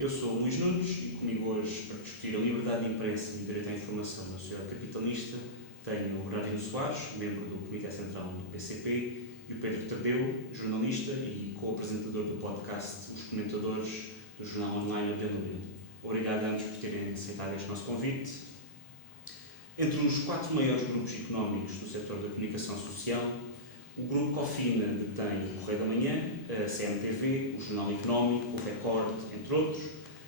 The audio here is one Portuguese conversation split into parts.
Eu sou o Luís Nunes e comigo hoje, para discutir a liberdade de imprensa e o direito à informação na sociedade capitalista, tenho o Bernardino Soares, membro do Comitê Central do PCP, e o Pedro Tadeu, jornalista e co-apresentador do podcast Os Comentadores do jornal online Adenobildo. Obrigado a ambos por terem aceitado este nosso convite. Entre os 4 maiores grupos económicos do setor da comunicação social, o Grupo Cofina detém o Correio da Manhã, a CMTV, o Jornal Económico, o Record, entre outros.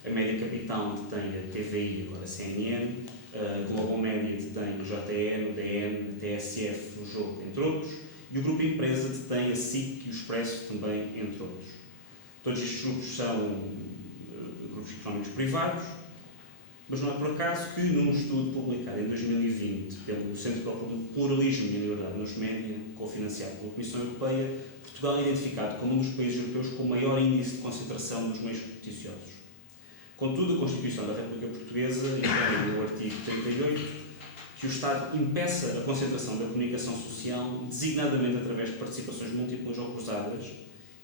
A Média Capital detém a TVI, agora a CNN. A Global Média detém o JN, o DN, a TSF, o Jogo, entre outros. E o Grupo Empresa detém a SIC e o Expresso também, entre outros. Todos estes grupos são grupos económicos privados, mas não é por acaso que, num estudo publicado em 2020 pelo Centro para o Pluralismo e a Liberdade nos Média, cofinanciado pela Comissão Europeia, Portugal é identificado como um dos países europeus com o maior índice de concentração dos meios noticiosos. Contudo, a Constituição da República Portuguesa impõe no artigo 38 que o Estado impeça a concentração da comunicação social, designadamente através de participações múltiplas ou cruzadas,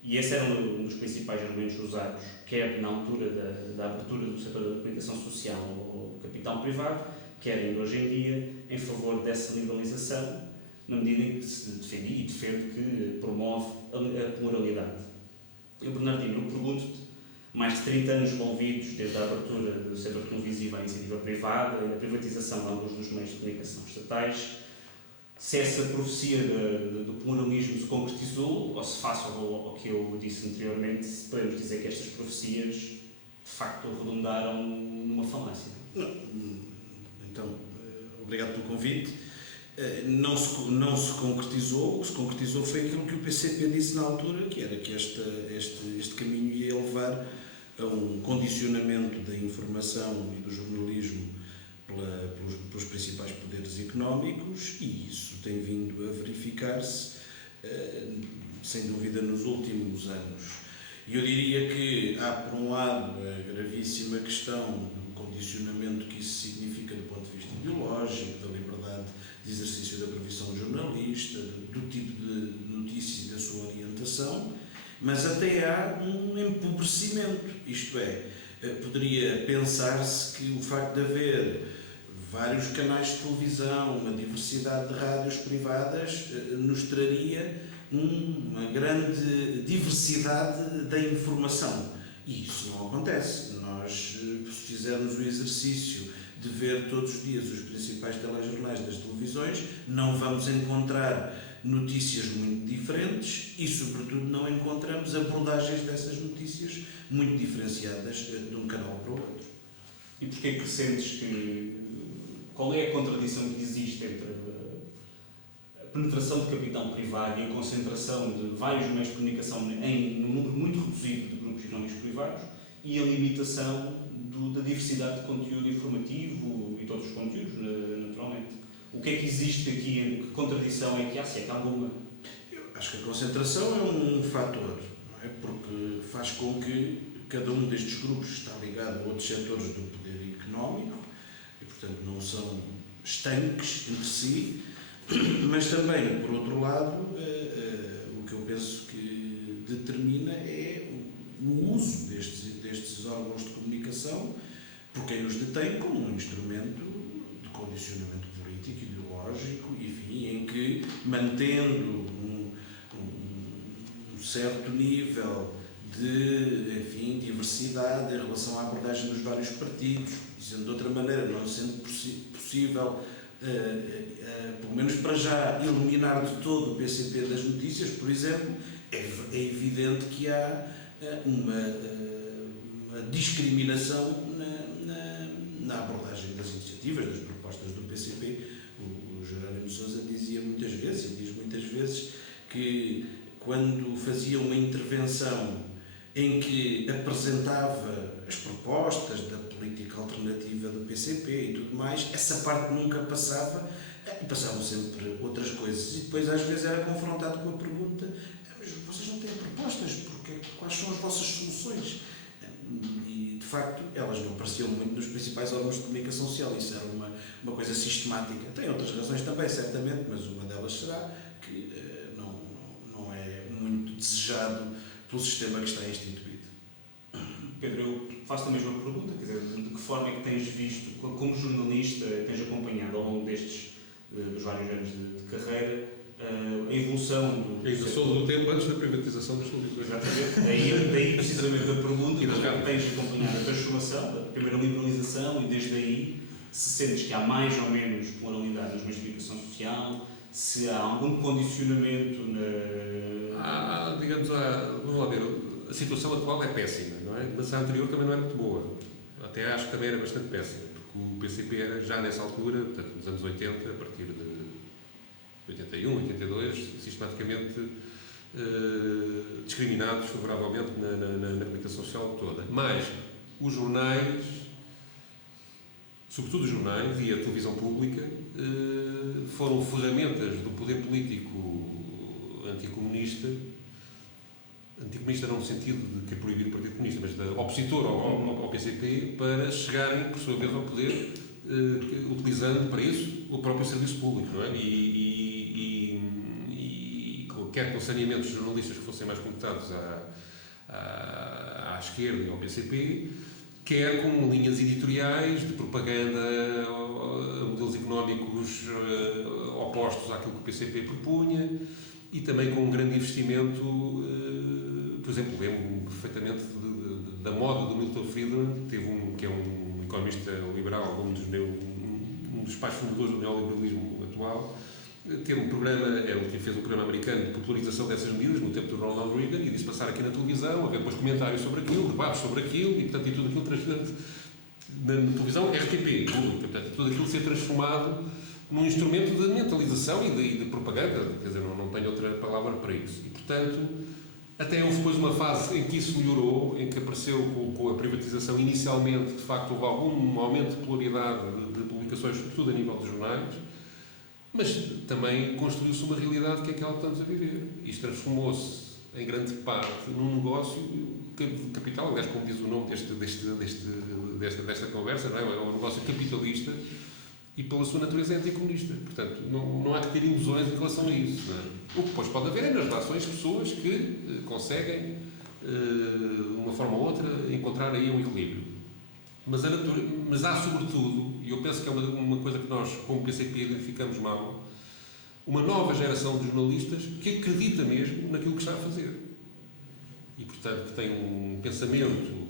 e esse era um dos principais argumentos usados, quer na altura da abertura do setor da comunicação social ou capital privado, quer ainda hoje em dia, em favor dessa liberalização, na medida em que se defendia e defende que promove a pluralidade. Eu, Bernardino, eu pergunto-te, mais de 30 anos envolvidos desde a abertura do setor televisivo à iniciativa privada e a privatização de alguns dos meios de comunicação estatais, se essa profecia do pluralismo se concretizou, ou se face ao que eu disse anteriormente, se podemos dizer que estas profecias de facto redundaram numa falácia. Então, obrigado pelo convite. Não se concretizou. O que se concretizou foi aquilo que o PCP disse na altura, que era que este caminho ia levar a um condicionamento da informação e do jornalismo pelos principais poderes económicos, e isso tem vindo a verificar-se, sem dúvida, nos últimos anos. E eu diria que há, por um lado, a gravíssima questão do condicionamento que isso significa do ponto de vista ideológico, da liberdade de exercício da profissão de jornalista, do tipo de notícia e da sua orientação, mas até há um empobrecimento, isto é, poderia pensar-se que o facto de haver vários canais de televisão, uma diversidade de rádios privadas, nos traria uma grande diversidade da informação. E isso não acontece. Nós, se fizermos o exercício de ver todos os dias os principais telejornais das televisões, não vamos encontrar notícias muito diferentes e, sobretudo, não encontramos abordagens dessas notícias muito diferenciadas de um canal para o outro. E porquê que sentes que... Qual é a contradição que existe entre a penetração de capital privado e a concentração de vários meios de comunicação em um número muito reduzido de grupos económicos privados e a limitação da diversidade de conteúdo informativo e todos os conteúdos, naturalmente? O que é que existe aqui? Que contradição é que há? Se é que há alguma? Eu acho que a concentração é um fator, não é? Porque faz com que cada um destes grupos está ligado a outros setores do poder económico e, portanto, não são estanques entre si, mas também, por outro lado, o que eu penso que determina é o uso destes órgãos de comunicação por quem os detém como um instrumento de condicionamento político, ideológico, enfim, em que, mantendo um certo nível de, enfim, diversidade em relação à abordagem dos vários partidos, dizendo de outra maneira, não sendo possível, pelo menos para já, eliminar de todo o PCP das notícias, por exemplo, é evidente que há uma discriminação na abordagem das iniciativas, das propostas do PCP. O Jerónimo de Sousa dizia muitas vezes, e diz muitas vezes, que quando fazia uma intervenção em que apresentava as propostas da política alternativa do PCP e tudo mais, essa parte nunca passava, e passavam sempre outras coisas. E depois, às vezes, era confrontado com a pergunta: mas vocês não têm propostas? Quais são as vossas soluções? E, de facto, elas não apareciam muito nos principais órgãos de comunicação social. Isso era uma coisa sistemática. Tem outras razões também, certamente, mas uma delas será que não é muito desejado pelo sistema que está instituído. Pedro, eu faço a mesma pergunta, quer dizer, de que forma é que tens visto, como jornalista, tens acompanhado ao longo dos vários anos de carreira, a evolução do... Ainda sou do tempo antes da privatização das televisões. Exatamente. Daí precisamente a pergunta, como tens acompanhado a transformação, a primeira liberalização, e desde aí, se sentes que há mais ou menos pluralidade nos meios de comunicação social, se há algum condicionamento Digamos, vamos lá ver, a situação atual é péssima, não é? Mas a anterior também não é muito boa. Até acho que também era bastante péssima, porque o PCP era já nessa altura, portanto, nos anos 80, a partir de 81, 82, sistematicamente discriminados favoravelmente na comunicação social toda. Mas os jornais, sobretudo os jornais e a televisão pública, foram ferramentas do poder político anticomunista não no sentido de querer proibir o Partido Comunista, mas opositor ao PCP, para chegarem, por sua vez, ao poder, utilizando para isso o próprio serviço público, não é? E quer com saneamentos de jornalistas que fossem mais conectados à esquerda e ao PCP, quer com linhas editoriais de propaganda a modelos económicos opostos àquilo que o PCP propunha, e também com um grande investimento, por exemplo, lembro-me perfeitamente da moda do Milton Friedman, que é um economista liberal, um dos pais fundadores do neoliberalismo atual, ter um programa, ele fez um programa americano de popularização dessas medidas no tempo do Ronald Reagan, e disse passar aqui na televisão, haver depois comentários sobre aquilo, debates sobre aquilo, e portanto, e tudo aquilo transformado na televisão RTP, pública, portanto, tudo aquilo ser transformado num instrumento de mentalização e de propaganda, quer dizer, não tenho outra palavra para isso. E, portanto, até houve depois uma fase em que isso melhorou, em que apareceu com a privatização, inicialmente, de facto, houve algum aumento de pluralidade de publicações, sobretudo a nível dos jornais, mas também construiu-se uma realidade que é aquela que estamos a viver. Isto transformou-se, em grande parte, num negócio de capital, aliás, como diz o nome desta conversa, não é? É um negócio capitalista, e pela sua natureza é anticomunista. Portanto, não há que ter ilusões em relação a isso. Não é? O que depois pode haver é nas relações pessoas que conseguem, de uma forma ou outra, encontrar aí um equilíbrio. Mas há, sobretudo, e eu penso que é uma coisa que nós, como PCP, identificamos mal, uma nova geração de jornalistas que acredita mesmo naquilo que está a fazer. E, portanto, que tem um pensamento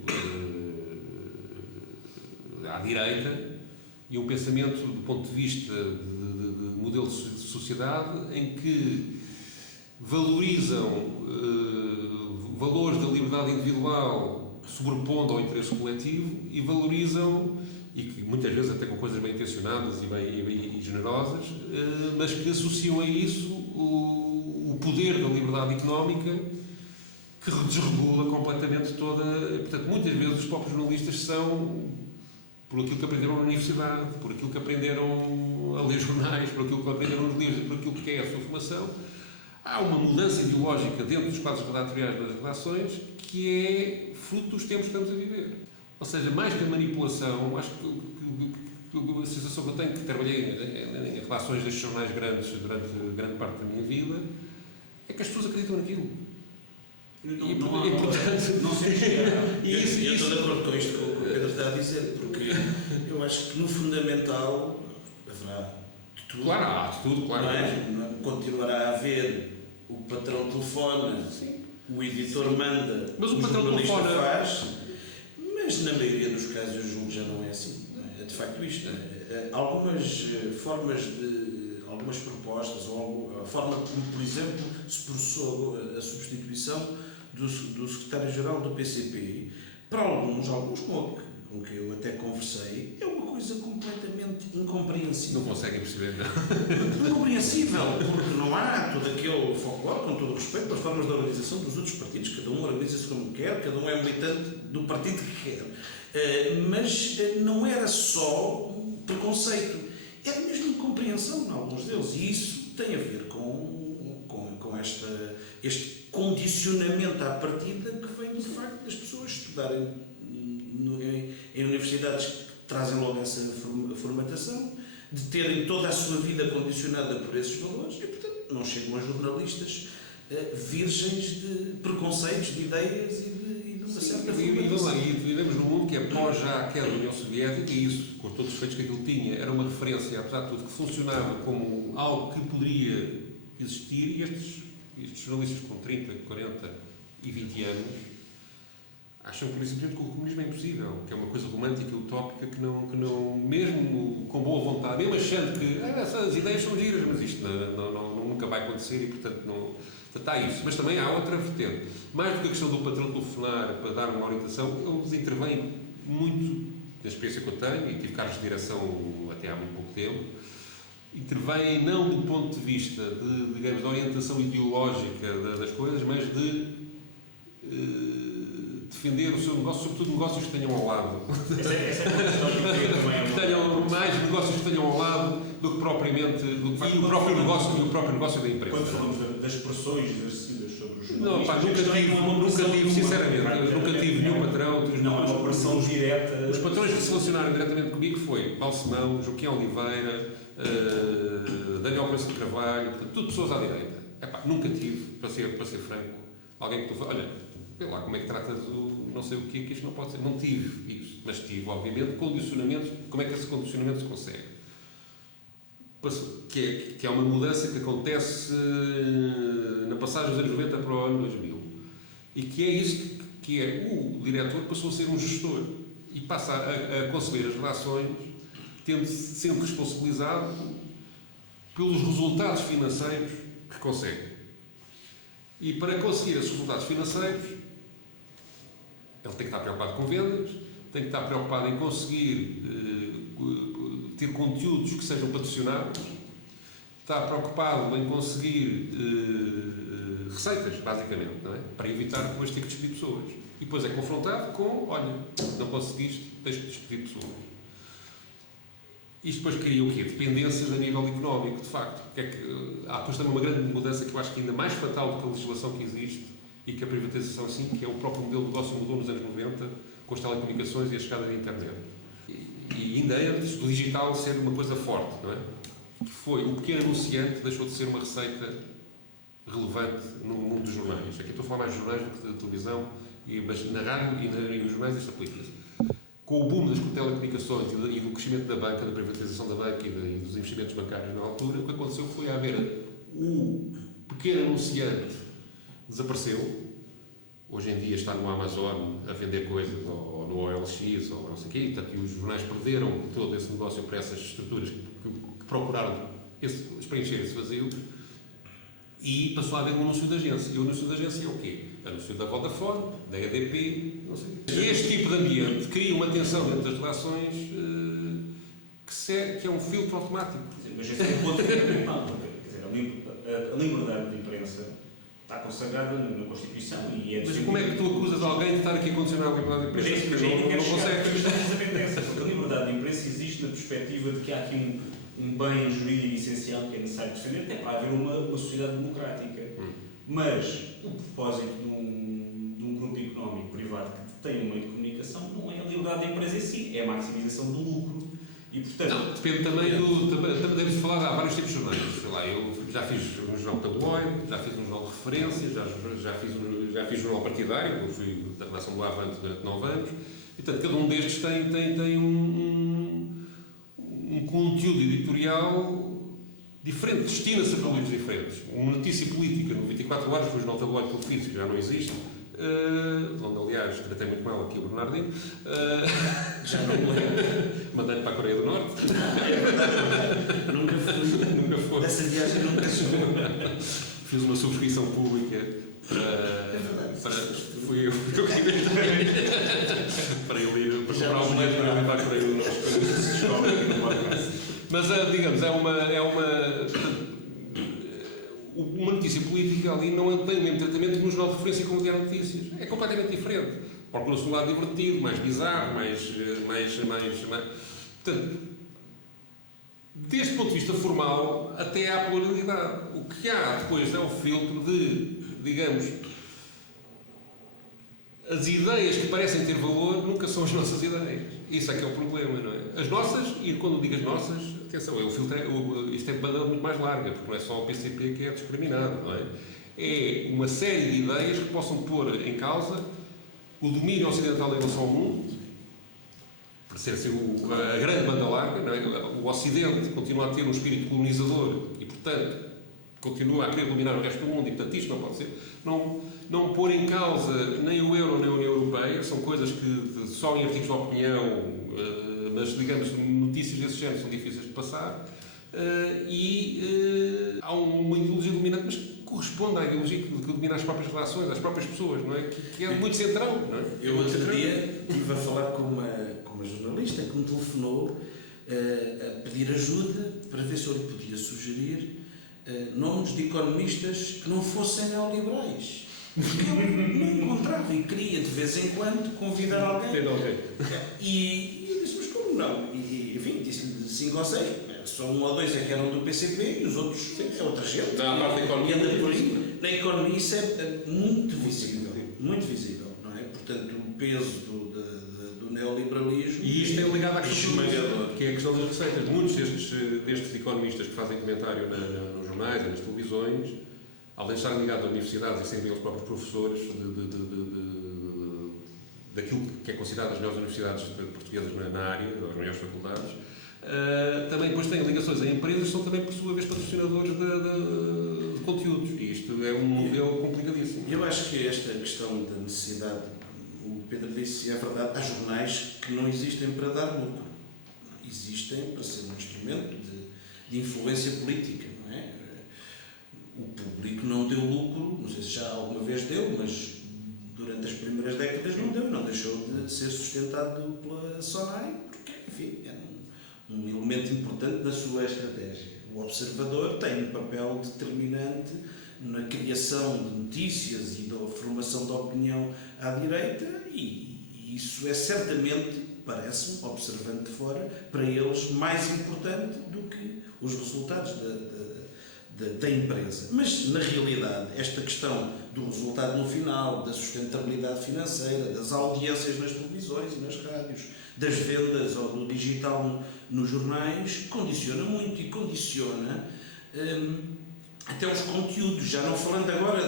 à direita, e um pensamento do ponto de vista de modelo de sociedade em que valorizam valores da liberdade individual sobrepondo ao interesse coletivo, e valorizam, e que muitas vezes até com coisas bem intencionadas e generosas, mas que associam a isso o poder da liberdade económica, que desregula completamente toda... Portanto, muitas vezes os próprios jornalistas são... por aquilo que aprenderam na universidade, por aquilo que aprenderam a ler jornais, por aquilo que aprenderam nos livros, por aquilo que é a sua formação. Há uma mudança ideológica dentro dos quadros redatoriais das redações que é fruto dos tempos que estamos a viver. Ou seja, mais que a manipulação, acho que a sensação que eu tenho, que trabalhei em redações destes jornais grandes durante grande parte da minha vida, é que as pessoas acreditam naquilo. Portanto, não sei se eu estou de acordo com isto que o Pedro está a dizer, porque eu acho que no fundamental haverá de tudo. Claro, há de tudo, claro. Não é? Continuará a haver o patrão telefona, o editor manda, mas o jornalista faz, mas na maioria dos casos eu julgo que já não é assim. É de facto isto. Algumas formas algumas propostas, ou a forma como, por exemplo, se processou a substituição do secretário-geral do PCP, para alguns com que eu até conversei, é uma coisa completamente incompreensível. Não conseguem perceber, não? Incompreensível, porque não há todo aquele folclore, com todo o respeito, pelas formas de organização dos outros partidos. Cada um organiza-se como quer, cada um é militante do partido que quer. Mas não era só preconceito, era mesmo incompreensão em alguns deles. E isso tem a ver com este condicionamento à partida que vem, de facto, das pessoas estudarem em universidades que trazem logo essa formatação, de terem toda a sua vida condicionada por esses valores e, portanto, não chegam a jornalistas virgens de preconceitos, de ideias e de de certa E forma. vivemos num mundo que é pós já a queda da União Soviética, e isso, com todos os feitos que aquilo tinha, era uma referência, apesar de tudo, que funcionava como algo que poderia existir, e estes jornalistas com 30, 40 e 20 anos acham simplesmente que o comunismo é impossível, que é uma coisa romântica e utópica que não, mesmo com boa vontade, mesmo achando que essas ideias são giras, mas isto nunca vai acontecer e, portanto, não está isso. Mas também há outra vertente. Mais do que a questão do patrão telefonar para dar uma orientação, eles intervêm muito, na experiência que eu tenho, e tive cargos de direção até há muito pouco tempo, intervêm não do ponto de vista de, digamos, da orientação ideológica das coisas, mas de defender o seu negócio, sobretudo negócios que tenham ao lado. Essa é uma questão que tenham mais negócios que tenham ao lado do que propriamente o próprio negócio da empresa. Quando falamos das pressões exercidas sobre os Não, jornalistas, nunca tive, sinceramente, nunca tive nenhum patrão. Não, é uma pressão direta. Os patrões que se relacionaram diretamente comigo foi Balsemão, Joaquim Oliveira, Daniel Costa de Carvalho, portanto, tudo pessoas à direita. Nunca tive, para ser franco, alguém que tu fala, olha, vê lá como é que tratas o não sei o que isto não pode ser. Não tive isso, mas tive, obviamente, condicionamentos. Como é que esse condicionamento se consegue? Que é uma mudança que acontece na passagem dos anos 90 para o ano 2000. E que é isso que é o diretor passou a ser um gestor e passa a conceber as relações sendo responsabilizado pelos resultados financeiros que consegue. E para conseguir esses resultados financeiros, ele tem que estar preocupado com vendas, tem que estar preocupado em conseguir ter conteúdos que sejam patrocinados, está preocupado em conseguir receitas, basicamente, não é? Para evitar depois ter que despedir pessoas. E depois é confrontado com, olha, não conseguiste, tens que despedir pessoas. Isto depois cria o quê? Dependências a nível económico, de facto. Há depois também uma grande mudança que eu acho que ainda mais fatal do que a legislação que existe e que a privatização assim, que é o próprio modelo de negócio mudou nos anos 90 com as telecomunicações e a chegada da internet. E ainda antes do digital ser uma coisa forte, não é? Que foi o pequeno anunciante deixou de ser uma receita relevante no mundo dos jornais. Aqui estou a falar mais de jornais do que de televisão, mas na rádio e nos jornais isto aplica-se. Com o boom das telecomunicações e do crescimento da banca, da privatização da banca e dos investimentos bancários na altura, o que aconteceu foi haver o pequeno anunciante desapareceu. Hoje em dia está no Amazon a vender coisas, ou no OLX, ou não sei o quê, portanto, e os jornais perderam todo esse negócio para essas estruturas que procuraram preencher esse vazio, e passou a haver um anúncio de agência. E o anúncio de agência é o quê? Anúncio da Vodafone, da EDP, não sei. E este tipo de ambiente cria uma tensão dentro das relações que é um filtro automático. Mas esse é um ponto fundamental. Quer dizer, a liberdade de imprensa está consagrada na Constituição e é... Mas como é que tu acusas alguém de estar aqui a condicionar a liberdade de imprensa? Não consegue. Porque a liberdade de imprensa existe na perspectiva de que há aqui um bem jurídico essencial que é necessário defender, até para haver uma sociedade democrática. Mas o propósito de um grupo económico privado que tem um meio de comunicação não é a liberdade de imprensa em si, é a maximização do lucro. E, portanto, não, depende também também podemos falar, há vários tipos de jornais. Sei lá, eu já fiz um jornal tabloide, já fiz um jornal de referência, já fiz jornal partidário, eu fui da Redação do Avante durante 9 anos, e portanto cada um destes tem um conteúdo editorial diferente, destina-se a públicos diferentes. Uma notícia política no 24 horas, foi o jornal tabloide que eu fiz, que já não existe, onde aliás tratei muito com ela aqui o Bernardino, Já não me lembro. mandei-me para a Coreia do Norte. Nunca foi. Essa viagem nunca chegou. Fiz uma subscrição pública fui eu que para ele ir para comprar um bilhete para ir para a Coreia do Norte. Mas digamos, uma notícia política ali não tem o mesmo tratamento que no jornal de referência como Diário de Notícias. É completamente diferente. Procura-se um lado divertido, mais bizarro, mais. Portanto, deste ponto de vista formal, até há pluralidade. O que há depois é o filtro de, digamos, as ideias que parecem ter valor nunca são as nossas ideias. Isso é que é o problema, não é? As nossas, e quando digo as nossas, atenção, isto é de banda muito mais larga, porque não é só o PCP que é discriminado, não é? É uma série de ideias que possam pôr em causa o domínio ocidental em relação ao mundo, parecer ser a grande banda larga, não é? O Ocidente continua a ter um espírito colonizador e, portanto, continua a querer dominar o resto do mundo e, portanto, isto não pode ser. Não pôr em causa nem o euro nem a União Europeia, são coisas que só em artigos de opinião, mas, digamos, notícias desse género são difíceis de passar. Há uma ideologia dominante, mas que corresponde à ideologia que domina as próprias relações, as próprias pessoas, não é? Que é muito central, não é? Eu outro dia estive a falar com uma jornalista que me telefonou a pedir ajuda para ver se eu lhe podia sugerir nomes de economistas que não fossem neoliberais. Porque eu não encontrava e queria de vez em quando convidar alguém. E eu disse, mas como não? E enfim, disse-lhe 5 ou 6. Só 1 ou 2 é que eram do PCP e os outros é outra gente. Na parte da economia. Na economia isso é muito visível. Muito visível, não é? Portanto, o peso do neoliberalismo. E isto é ligado à questão esmagador, que é a questão das receitas. Muitos destes economistas que fazem comentário nos jornais e nas televisões, além de estarem ligados a universidades e serem eles próprios professores daquilo que é considerado as melhores universidades portuguesas na área, as melhores faculdades, também depois têm ligações a empresas que são também, por sua vez, patrocinadores de conteúdos. E isto é um modelo complicadíssimo. Eu acho que esta questão da necessidade, o Pedro disse, é verdade, há jornais que não existem para dar lucro. Existem para ser um instrumento de influência política, não é? O público não deu lucro, não sei se já alguma vez deu, mas durante as primeiras décadas não deixou de ser sustentado pela SONAI, porque, enfim, é um elemento importante da sua estratégia. O observador tem um papel determinante na criação de notícias e da formação da opinião à direita e isso é certamente, parece-me, observando de fora, para eles mais importante do que os resultados da empresa. Mas, na realidade, esta questão do resultado no final, da sustentabilidade financeira, das audiências nas televisões e nas rádios, das vendas ou do digital nos jornais, condiciona muito e condiciona até os conteúdos, já não falando agora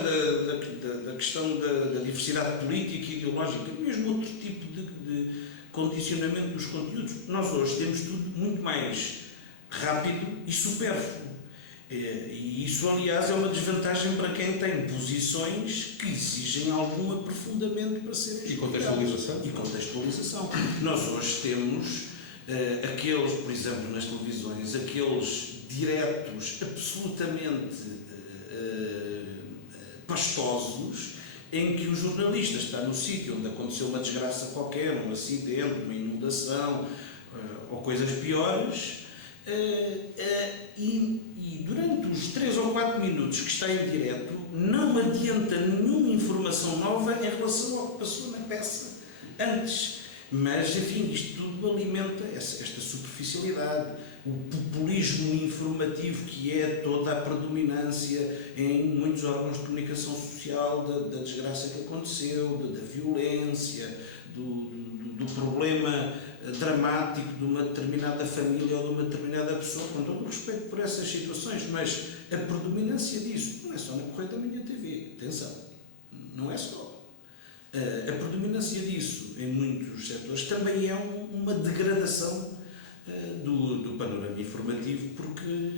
da questão da diversidade política e ideológica, mesmo outro tipo de condicionamento dos conteúdos. Nós hoje temos tudo muito mais rápido e supérfluo. E isso, aliás, é uma desvantagem para quem tem posições que exigem algum aprofundamento para serem explicadas. E contextualização. Nós hoje temos aqueles, por exemplo, nas televisões, aqueles diretos absolutamente pastosos em que o jornalista está no sítio onde aconteceu uma desgraça qualquer, um acidente, uma inundação ou coisas piores, e durante os 3 ou 4 minutos que está em direto não adianta nenhuma informação nova em relação ao que passou na peça antes. Mas, enfim, isto tudo alimenta esta superficialidade, o populismo informativo que é toda a predominância em muitos órgãos de comunicação social da desgraça que aconteceu, da violência, do problema dramático de uma determinada família ou de uma determinada pessoa, com todo o respeito por essas situações, mas a predominância disso não é só na Correio da Manhã TV, atenção, não é só. A predominância disso em muitos setores também é uma degradação do panorama informativo, porque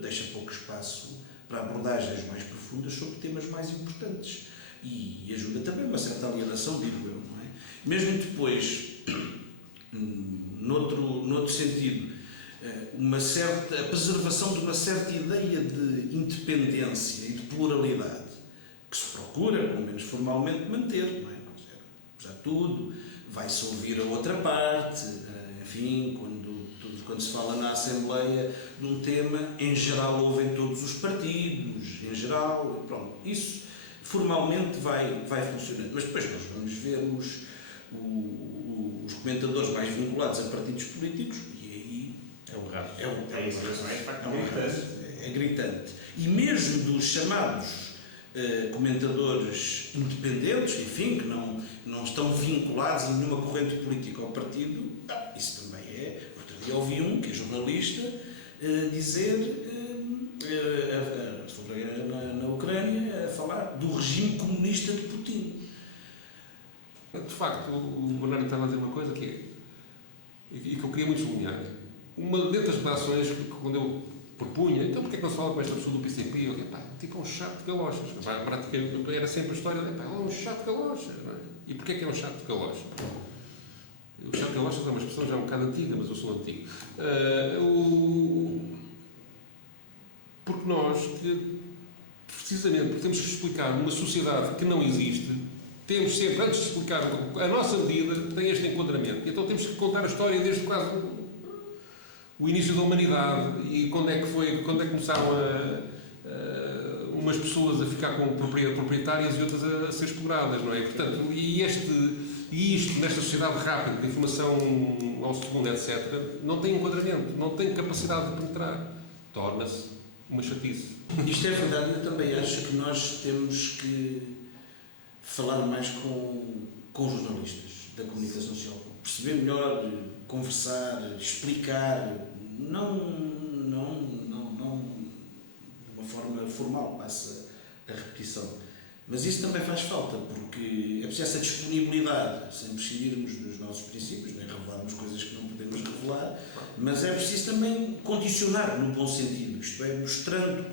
deixa pouco espaço para abordagens mais profundas sobre temas mais importantes e ajuda também a uma certa alienação, digo eu, não é? Mesmo depois, noutro sentido, a preservação de uma certa ideia de independência e de pluralidade que se procura, pelo menos formalmente, manter, não é? Apesar de tudo, vai-se ouvir a outra parte, enfim, quando se fala na Assembleia de um tema, em geral ouvem todos os partidos, em geral, pronto, isso formalmente vai funcionando, mas depois nós vamos ver os comentadores mais vinculados a partidos políticos e aí é gritante. E mesmo dos chamados comentadores independentes, enfim, que não estão vinculados em nenhuma corrente política ao partido, isso também é. Outro dia ouvi um, que é jornalista, dizer sobre a guerra na Ucrânia, a falar do regime comunista de Putin. De facto, o Bernardo estava a dizer uma coisa que é, e que eu queria muito sublinhar. Uma das redações que quando eu propunha, então porque é que não se fala com esta pessoa do PCP? Eu disse, tipo um chato de galochas. Praticamente era sempre a história de, ele é um chato de galochas, não é? E porquê é que é um chato de galochas? O chato de galochas é uma expressão já um bocado antiga, mas eu sou antigo. Porque nós, precisamente porque temos que explicar uma sociedade que não existe, temos sempre, antes de explicar a nossa medida, tem este enquadramento. Então temos que contar a história desde quase o início da humanidade e quando é que começaram umas pessoas a ficar como proprietárias e outras a ser exploradas, não é? Portanto, isto, nesta sociedade rápida, de informação ao segundo, etc., não tem enquadramento, não tem capacidade de penetrar. Torna-se uma chatice. Isto é verdade, eu também acho que nós temos que falar mais com os jornalistas da comunicação social, perceber melhor, conversar, explicar, não de uma forma formal, passa a repetição. Mas isso também faz falta, porque é preciso essa disponibilidade, sem prescindirmos dos nossos princípios, nem revelarmos coisas que não podemos revelar, mas é preciso também condicionar no bom sentido, isto é, mostrando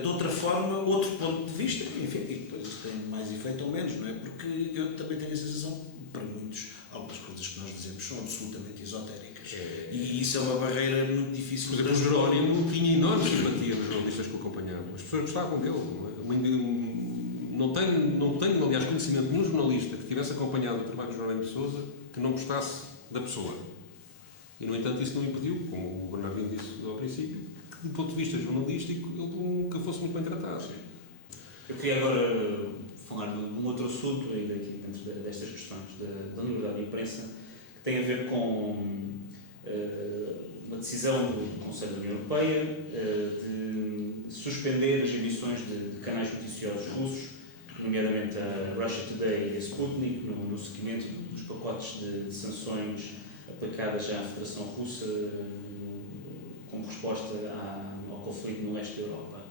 de outra forma, outro ponto de vista, enfim, e depois isso tem mais efeito ou menos, não é? Porque eu também tenho a sensação, para muitos, algumas coisas que nós dizemos são absolutamente esotéricas. E isso é uma barreira muito difícil. Por exemplo, o Jerónimo tinha enorme simpatia dos jornalistas que o acompanhavam. As pessoas gostavam dele. Não tenho, aliás, conhecimento de um jornalista que tivesse acompanhado o trabalho de Jerónimo de Sousa que não gostasse da pessoa. E, no entanto, isso não impediu, como o Bernardino disse ao princípio, que, do ponto de vista jornalístico, ele nunca fosse muito bem tratado. Eu queria agora falar de um outro assunto, ainda aqui dentro destas questões da liberdade de imprensa, que tem a ver com uma decisão do Conselho da União Europeia de suspender as emissões de canais noticiosos russos, nomeadamente a Russia Today e a Sputnik, no seguimento dos pacotes de sanções aplicadas à Federação Russa como resposta ao conflito no leste da Europa.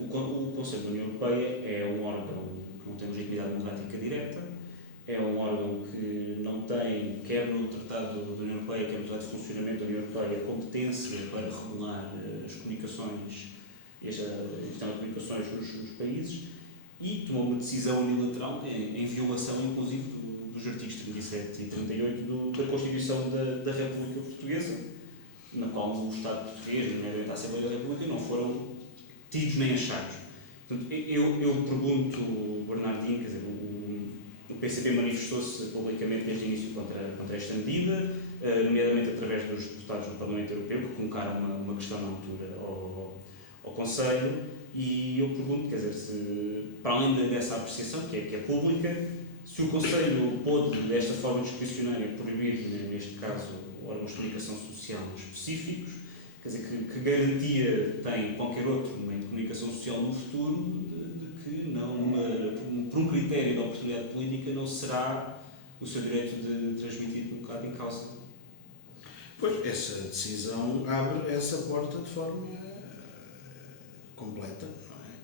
O Conselho da União Europeia é um órgão que não tem legitimidade democrática direta, é um órgão que não tem, quer no Tratado da União Europeia, quer no Tratado de Funcionamento da União Europeia, competência para regular as comunicações e a gestão de comunicações nos países, e tomou uma decisão unilateral em violação, inclusive, dos artigos 37 e 38 da Constituição da República Portuguesa, na qual o Estado português, nomeadamente a Assembleia da República, não foram tidos nem achados. Portanto, eu pergunto, Bernardino, quer dizer, o PCP manifestou-se publicamente desde o início contra esta medida, nomeadamente através dos deputados do Parlamento Europeu, que colocaram uma questão na altura ao Conselho, e eu pergunto, quer dizer, se, para além dessa apreciação, que é pública, se o Conselho pôde, desta forma discricionária, proibir, neste caso, órgãos de comunicação social específicos, quer dizer, que garantia tem qualquer outro meio de comunicação social no futuro de que não, por um critério de oportunidade política, não será o seu direito de transmitir colocado em causa? Pois, essa decisão abre essa porta de forma completa, não é?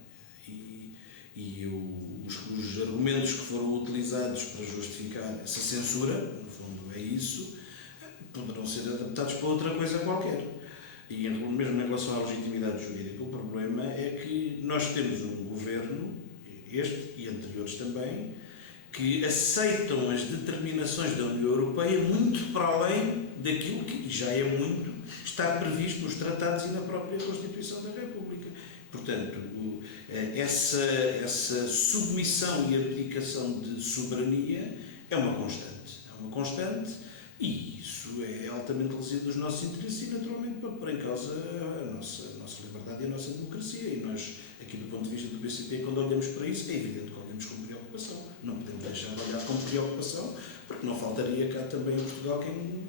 E os argumentos que foram utilizados para justificar essa censura, no fundo é isso, poderão ser adaptados para outra coisa qualquer. E mesmo em relação à legitimidade jurídica, o problema é que nós temos um governo, este e anteriores também, que aceitam as determinações da União Europeia muito para além daquilo que já é muito, está previsto nos tratados e na própria Constituição da República. Portanto, essa submissão e abdicação de soberania é uma constante e isso é altamente lesivo dos nossos interesses e, naturalmente, para pôr em causa a nossa liberdade e a nossa democracia. E nós, aqui do ponto de vista do PCP, quando olhamos para isso, é evidente que olhamos com preocupação. Não podemos deixar de olhar com preocupação, porque não faltaria cá também em Portugal quem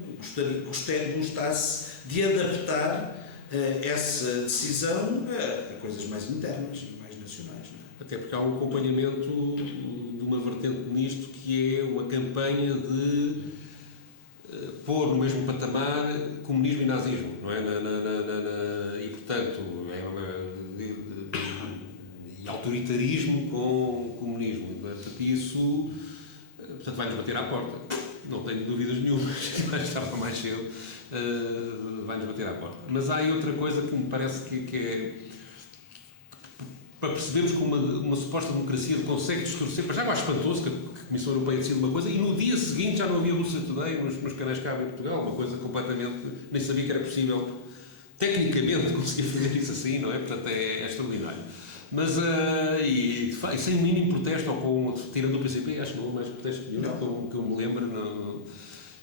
gostasse de adaptar essa decisão a coisas mais internas e mais nacionais. Não é? Até porque há um acompanhamento de uma vertente nisto que é uma campanha de pôr no mesmo patamar comunismo e nazismo, não é? E portanto, autoritarismo com comunismo. Portanto, isso vai-nos bater à porta. Não tenho dúvidas nenhuma, mais tarde ou mais cedo vai-nos bater à porta. Mas há aí outra coisa que me parece que é para percebermos que uma suposta democracia consegue distorcer, para já eu acho espantoso que a Comissão Europeia decida uma coisa e no dia seguinte já não havia Russia Today nos canais cá em Portugal, uma coisa completamente, nem sabia que era possível tecnicamente conseguir fazer isso assim, não é? Portanto é extraordinário. Mas, e sem o mínimo protesto, ou tirando o PCP, acho que não houve mais protesto nenhum, que eu me lembro,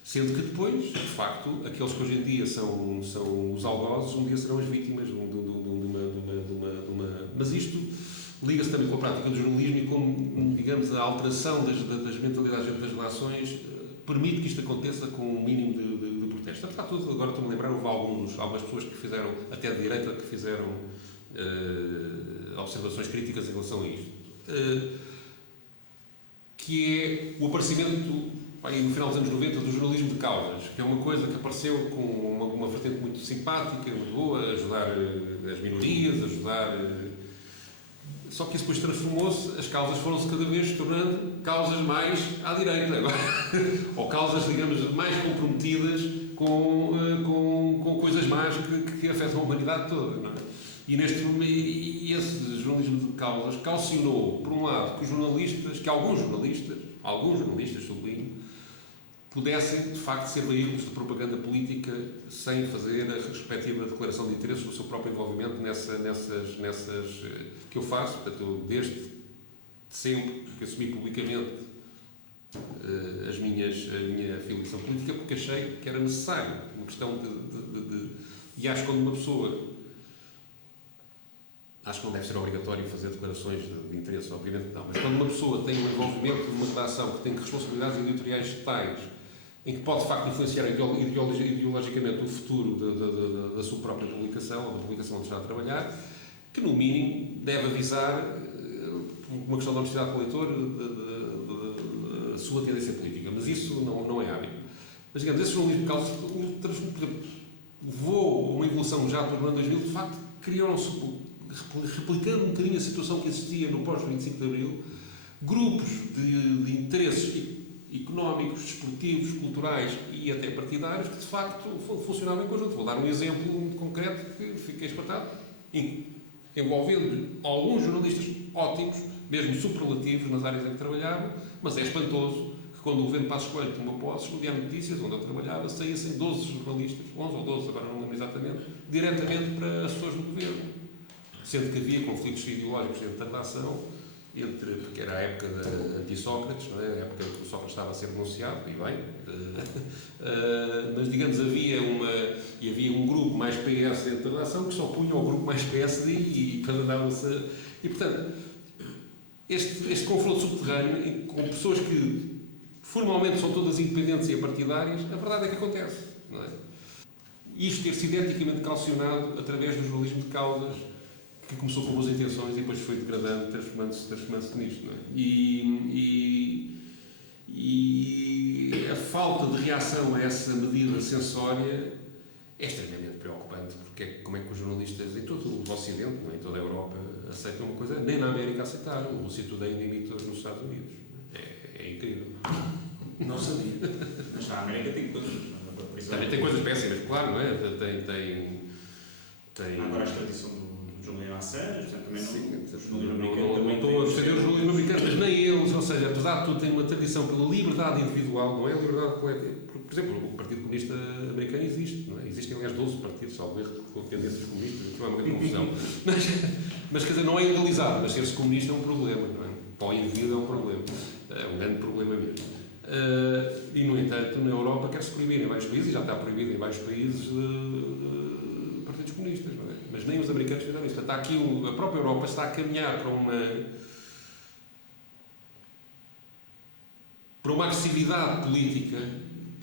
sendo que depois, de facto, aqueles que hoje em dia são os algozes, um dia serão as vítimas de uma... Mas isto liga-se também com a prática do jornalismo e com, digamos, a alteração das mentalidades das relações permite que isto aconteça com um mínimo de protesto. Apesar de tudo, agora estou-me a lembrar, houve algumas pessoas que fizeram, até de direita, que fizeram observações críticas em relação a isto. Que é o aparecimento, no final dos anos 90, do jornalismo de causas, que é uma coisa que apareceu com uma vertente muito simpática, muito boa, ajudar as minorias, só que isso depois transformou-se, as causas foram-se cada vez tornando causas mais à direita agora, ou causas, digamos, mais comprometidas com coisas más que afetam a humanidade toda, não é? E esse jornalismo de causas calcionou, por um lado, que alguns jornalistas, sublinho, pudessem, de facto, ser veículos de propaganda política sem fazer a respectiva declaração de interesses do seu próprio envolvimento nessas que eu faço. Portanto, eu, desde sempre que assumi publicamente a minha filiação política, porque achei que era necessário, uma questão e acho que quando uma pessoa... Acho que não deve ser obrigatório fazer declarações de interesse, obviamente não, mas quando uma pessoa tem um envolvimento numa redação que tem responsabilidades editoriais tais, em que pode de facto influenciar ideologicamente o futuro da sua própria publicação, ou da publicação onde está a trabalhar, que no mínimo deve avisar, uma questão da honestidade com o leitor, a sua tendência política. Mas isso não é hábito. Mas digamos, esse jornalismo de causas levou uma evolução já para o ano 2000, de facto, criaram-se, replicando um bocadinho a situação que existia no pós-25 de Abril, grupos de interesses económicos, desportivos, culturais e até partidários que, de facto, funcionavam em conjunto. Vou dar um exemplo muito concreto que fiquei espantado, envolvendo alguns jornalistas ótimos, mesmo superlativos nas áreas em que trabalhavam, mas é espantoso que quando o governo Passos Coelho tomou posse, no Diário de Notícias, onde eu trabalhava, saíssem 12 jornalistas, 11 ou 12, agora não lembro exatamente, diretamente para assessores do governo. Sendo que havia conflitos ideológicos dentro da redação, porque era a época de anti-Sócrates, não é? A época que o Sócrates estava a ser denunciado, e bem, mas digamos, havia um grupo mais PS dentro da redação que se opunha ao grupo mais PSD e andavam-se. E portanto, este confronto subterrâneo com pessoas que formalmente são todas independentes e apartidárias, a verdade é que acontece, não é? Isto ter sido eticamente calcionado através do jornalismo de causas, que começou com boas intenções e depois foi degradando, transformando-se nisto, não é? E a falta de reação a essa medida censória é extremamente preocupante, porque como é que os jornalistas em todo o Ocidente, não é? Em toda a Europa, aceitam uma coisa, nem na América aceitaram, o Russia Today imita nos Estados Unidos. É incrível. Não sabia. Mas na América tem coisas. Também tem coisas péssimas, claro, não é? Tem... Agora a extradição do jornalismo Assange, também não estou a defender o jornalismo americano, mas nem eles, ou seja, apesar de tudo, têm uma tradição pela liberdade individual, não é a liberdade coletiva. Por exemplo, o Partido Comunista Americano existe, não é? Existem, aliás, 12 partidos, salvo erro, com tendências comunistas, que é uma grande confusão. Mas, quer dizer, não é legalizado, mas ser-se comunista é um problema, não é? Para o indivíduo é um problema. É um grande problema mesmo. E, no entanto, na Europa quer-se proibir em vários países, e já está proibido em vários países, partidos comunistas, não é? Mas nem os americanos fizeram isso. Portanto, a própria Europa está a caminhar para uma agressividade política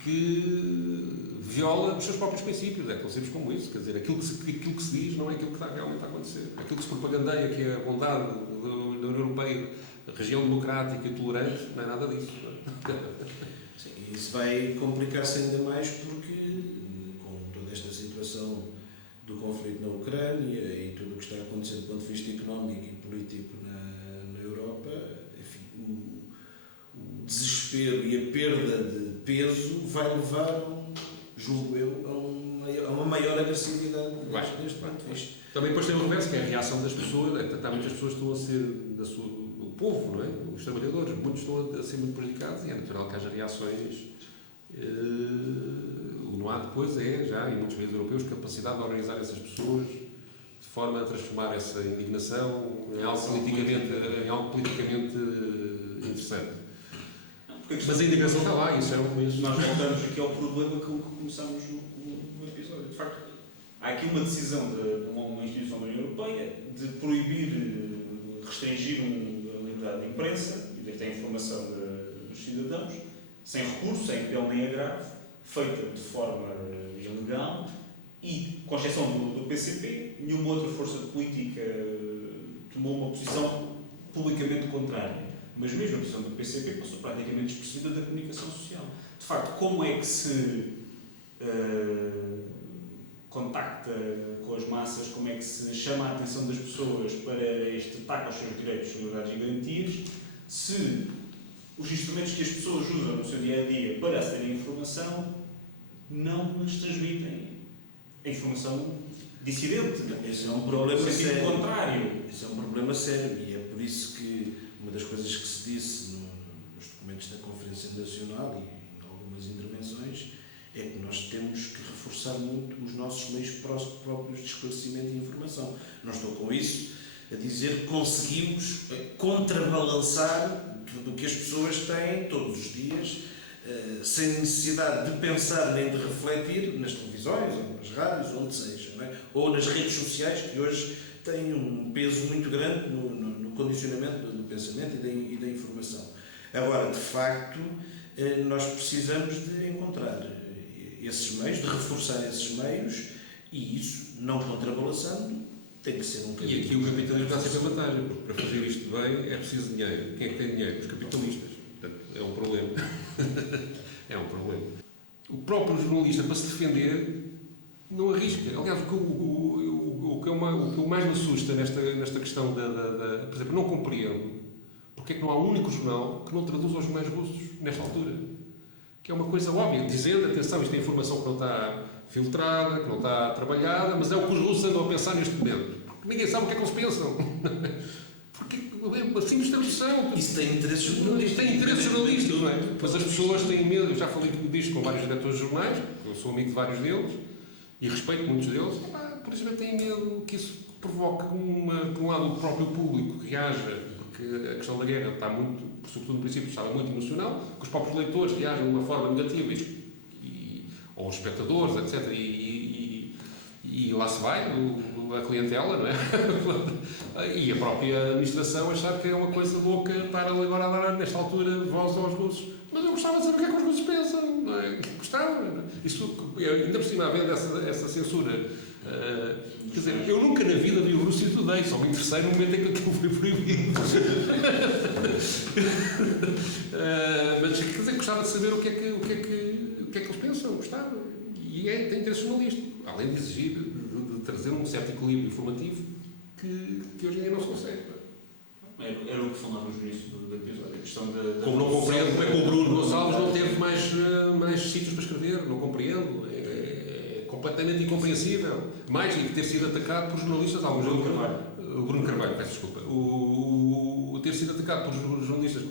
que viola os seus próprios princípios. É tão simples como isso. Quer dizer, aquilo que se diz não é aquilo que está realmente a acontecer. Aquilo que se propagandeia, que é a bondade da União Europeia, a região democrática e tolerante, não é nada disso. Não é? Sim, isso vai complicar-se ainda mais porque, com toda esta situação do conflito na Ucrânia e tudo o que está acontecendo do ponto de vista económico e político perda de peso vai levar, julgo eu, a uma maior agressividade deste ponto de vista. Também depois tem o reverso, que é a reação das pessoas. Há muitas pessoas que estão a ser, o povo, não é? Os trabalhadores, muitos estão a ser muito prejudicados e é natural que haja reações. O que não há depois é, já em muitos países europeus, capacidade de organizar essas pessoas de forma a transformar essa indignação em algo politicamente interessante. Mas a indignação está lá, isso é um começo. Nós voltamos aqui ao problema com que começámos no episódio. De facto, há aqui uma decisão de uma instituição da União Europeia de proibir, restringir a liberdade de imprensa e de informação dos cidadãos, sem recurso, sem apelo nem agravo, feita de forma ilegal e, com exceção do PCP, nenhuma outra força política tomou uma posição publicamente contrária. Mas mesmo a posição do PCP passou praticamente despercebida da comunicação social. De facto, como é que se contacta com as massas, como é que se chama a atenção das pessoas para este ataque aos seus direitos, liberdades e garantias, se os instrumentos que as pessoas usam no seu dia-a-dia para acederem à informação não lhes transmitem a informação dissidente. Esse é um problema sério. Contrário. Esse é um problema sério e é por isso que uma das coisas que se disse nos documentos da Conferência Nacional e em algumas intervenções é que nós temos que reforçar muito os nossos meios próprios de esclarecimento e informação. Não estou com isso a dizer que conseguimos contrabalançar tudo o que as pessoas têm todos os dias, sem necessidade de pensar nem de refletir nas televisões, ou nas rádios, onde seja, não é? Ou nas redes sociais, que hoje têm um peso muito grande no condicionamento do pensamento e da informação. Agora, de facto, nós precisamos de encontrar esses meios, de reforçar esses meios, e isso, não contrabalançando, tem que ser um caminho. E aqui o capitalismo dá sempre a vantagem, porque para fazer isto bem é preciso dinheiro. Quem é que tem dinheiro? Os capitalistas. Portanto, é um problema. É um problema. O próprio jornalista, para se defender, não arrisca. Aliás, o que mais me assusta nesta questão por exemplo, não compreendo porque é que não há um único jornal que não traduza os jornais russos nesta altura. Que é uma coisa óbvia, dizendo, atenção, isto é informação que não está filtrada, que não está trabalhada, mas é o que os russos andam a pensar neste momento. Porque ninguém sabe o que é que eles pensam. Porque é simples tradução. Isso tem interesse jornalístico. Tem interesse jornalístico, não é? Pois as pessoas têm medo, eu já falei disto com vários diretores de jornais, eu sou amigo de vários deles, e respeito muitos deles, por exemplo, têm medo que isso provoque, por um lado, o próprio público que reaja, porque a questão da guerra está muito, sobretudo no princípio, estava muito emocional, que os próprios leitores reagem de uma forma negativa, ou os espectadores, etc. E lá se vai, a clientela, não é? E a própria administração achar que é uma coisa louca estar agora a dar, nesta altura, voz aos russos. Mas eu gostava de saber o que é que os russos pensam, não é? Gostava, não é? Isso, ainda por cima, havendo essa censura. Quer dizer, eu nunca na vida vi o Russia Today, só me interessei no momento em que aquilo foi proibido. Mas quer dizer, gostava de saber o que é que eles pensam, gostava. E tem interesse jornalístico, além de exigir, de trazer um certo equilíbrio informativo que hoje em dia não se consegue. Era o que falávamos no início do episódio, a questão da como não compreendo como é que o Bruno Gonçalves não teve mais sítios para escrever, não compreendo. É completamente incompreensível. Mais e ter sido atacado por jornalistas, alguns Bruno Carvalho. O Bruno Carvalho, peço desculpa. O ter sido atacado por jornalistas,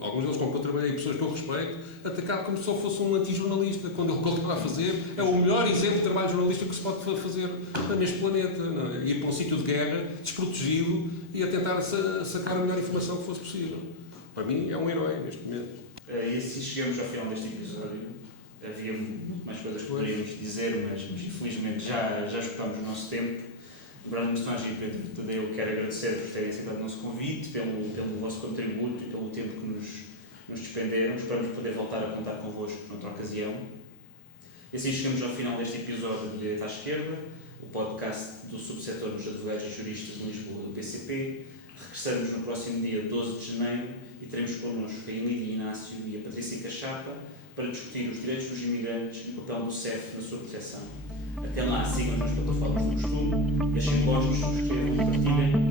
alguns deles com que eu trabalhei, pessoas que eu respeito, atacado como se só fosse um anti-jornalista, quando ele estava a fazer, é o melhor exemplo de trabalho jornalístico que se pode fazer neste planeta, não é? Ir para um sítio de guerra, desprotegido, e a tentar sacar a melhor informação que fosse possível. Para mim, é um herói neste momento. E assim chegamos ao final deste episódio. Havia muito mais coisas que poderíamos dizer, mas infelizmente já esgotámos o nosso tempo. Bruno Personagem e Pedro Tadeu, quero agradecer por terem aceitado o nosso convite, pelo vosso contributo e pelo tempo que nos despenderam. Esperamos poder voltar a contar convosco noutra ocasião. E assim chegamos ao final deste episódio de Direito à Esquerda, o podcast do subsetor dos advogados e juristas de Lisboa do PCP. Regressamos no próximo dia 12 de janeiro e teremos connosco a Emília Inácio e a Patrícia Cachapa para discutir os direitos dos imigrantes e o papel do CEF na sua proteção. Até lá, sigam-nos nas plataformas do costume, deixem gostos, subscrevam e partilhem.